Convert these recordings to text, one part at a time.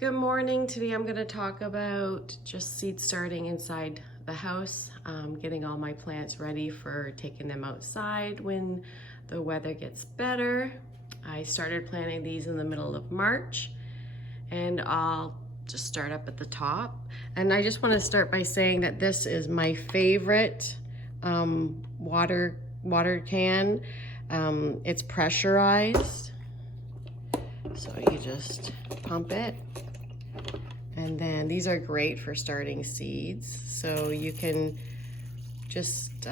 Good morning. Today I'm going to talk about just seed starting inside the house, getting all my plants ready for taking them outside when the weather gets better. I started planting these in the middle of March, and I'll just start up at the top. And I just want to start by saying that this is my favorite water can. It's pressurized, so you just pump it. And then these are great for starting seeds. So you can just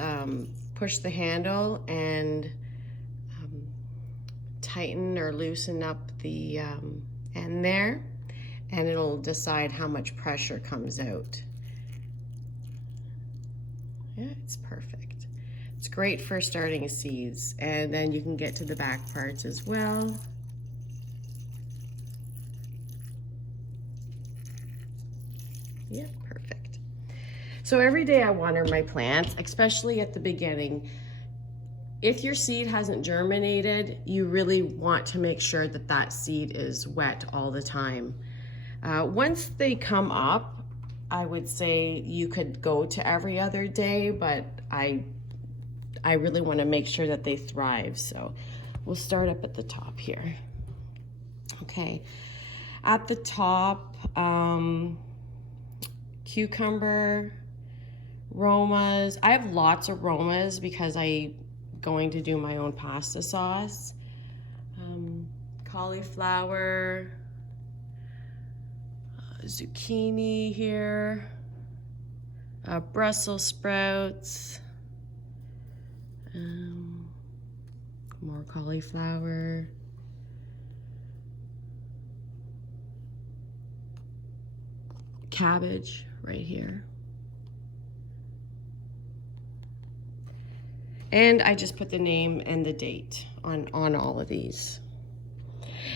push the handle and tighten or loosen up the end there, and it'll decide how much pressure comes out. Yeah, it's perfect. It's great for starting seeds, and then you can get to the back parts as well. Yeah, perfect. So every day I water my plants, especially at the beginning. If your seed hasn't germinated, you really want to make sure that that seed is wet all the time. Once they come up, I would say you could go to every other day, but I really want to make sure that they thrive. So we'll start up at the top here. Okay, at the top, cucumber, romas. I have lots of romas because I'm going to do my own pasta sauce. Cauliflower, zucchini here, Brussels sprouts, more cauliflower, cabbage right here. And I just put the name and the date on all of these.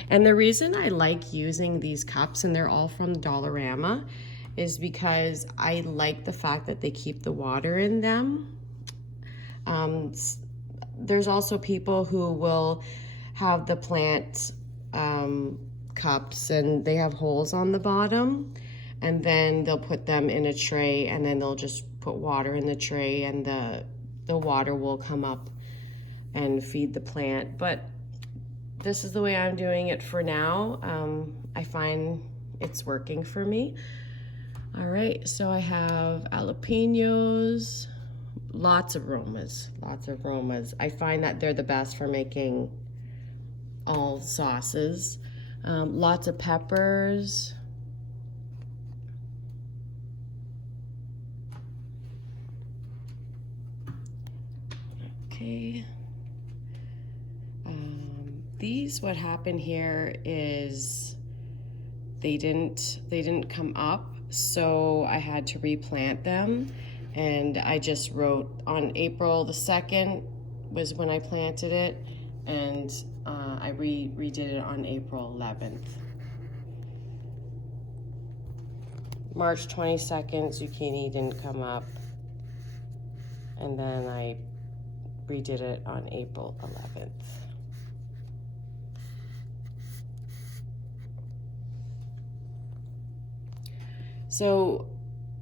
And the reason I like using these cups, and they're all from Dollarama, is because I like the fact that they keep the water in them. There's also people who will have the plant cups and they have holes on the bottom, and then they'll put them in a tray, and then they'll just put water in the tray, and the water will come up and feed the plant. But this is the way I'm doing it for now. I find it's working for me. All right, so I have jalapenos, lots of romas, lots of romas. I find that they're the best for making all sauces. Lots of peppers. Okay. These, what happened here is they didn't come up, so I had to replant them, and I just wrote on April the 2nd was when I planted it, and I redid it on April 11th. March 22nd, zucchini didn't come up, and then I redid it on April 11th. So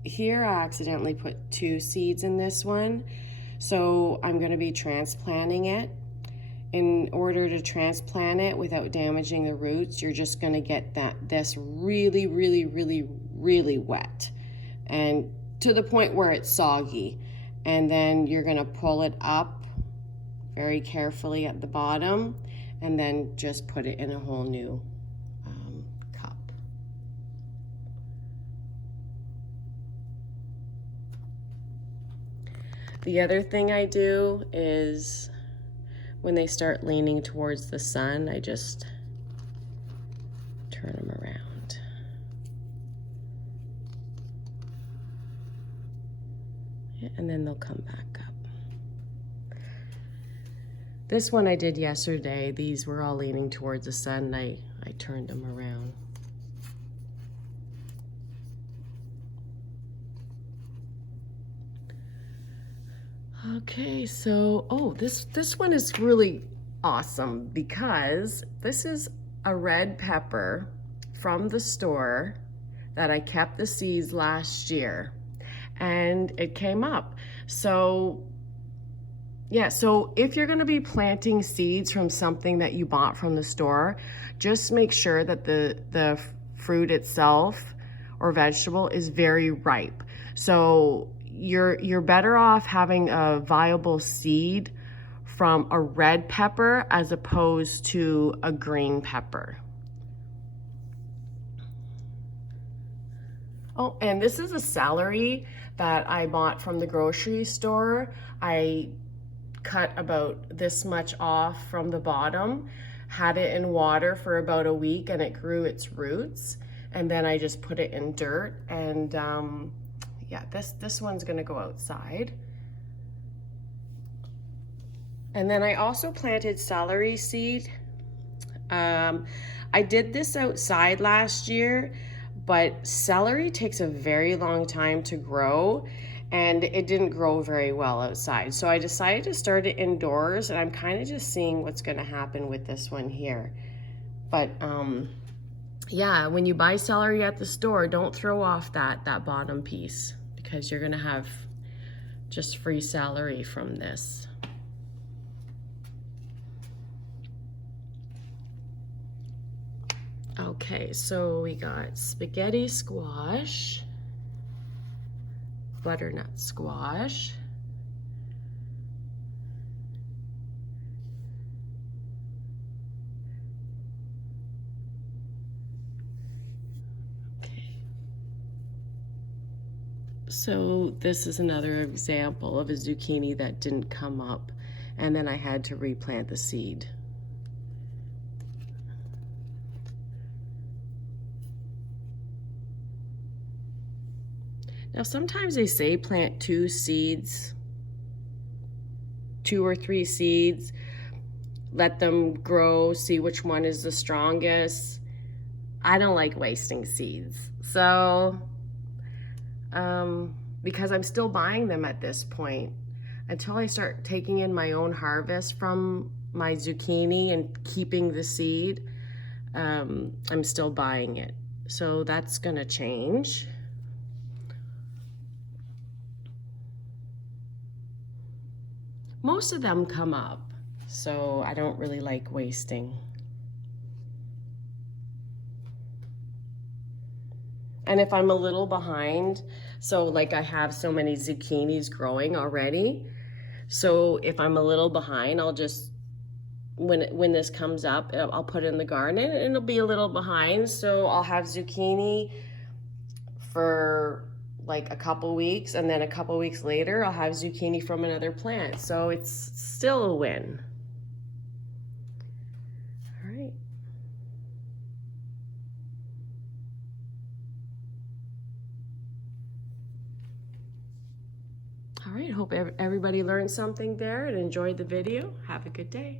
here I accidentally put 2 seeds in this one, so I'm going to be transplanting it. In order to transplant it without damaging the roots, you're just going to get this really, really, really, really wet, and to the point where it's soggy. And then you're going to pull it up very carefully at the bottom, and then just put it in a whole new cup. The other thing I do is when they start leaning towards the sun, I just turn them around. Yeah, and then they'll come back up. This one I did yesterday. These were all leaning towards the sun, and I turned them around. Okay, so, this one is really awesome because this is a red pepper from the store that I kept the seeds last year, and it came up. So yeah, so if you're gonna be planting seeds from something that you bought from the store, just make sure that the fruit itself or vegetable is very ripe. So you're better off having a viable seed from a red pepper as opposed to a green pepper. Oh, and this is a celery that I bought from the grocery store. I cut about this much off from the bottom, had it in water for about a week, and it grew its roots. And then I just put it in dirt, and yeah, this one's gonna go outside. And then I also planted celery seed. I did this outside last year, but celery takes a very long time to grow, and it didn't grow very well outside. So I decided to start it indoors, and I'm kind of just seeing what's gonna happen with this one here. But yeah, when you buy celery at the store, don't throw off that bottom piece, because you're gonna have just free celery from this. Okay, so we got spaghetti squash, butternut squash, okay. So this is another example of a zucchini that didn't come up, and then I had to replant the seed. Now sometimes they say plant 2 or 3 seeds, let them grow, see which one is the strongest. I don't like wasting seeds. So, because I'm still buying them at this point, until I start taking in my own harvest from my zucchini and keeping the seed, I'm still buying it. So that's gonna change. Most of them come up, so I don't really like wasting. And if I'm a little behind, so like I have so many zucchinis growing already, so if I'm a little behind, I'll just, when this comes up, I'll put it in the garden, and it'll be a little behind, so I'll have zucchini for like a couple weeks, and then a couple weeks later I'll have zucchini from another plant. So it's still a win. All right. All right, hope everybody learned something there and enjoyed the video. Have a good day.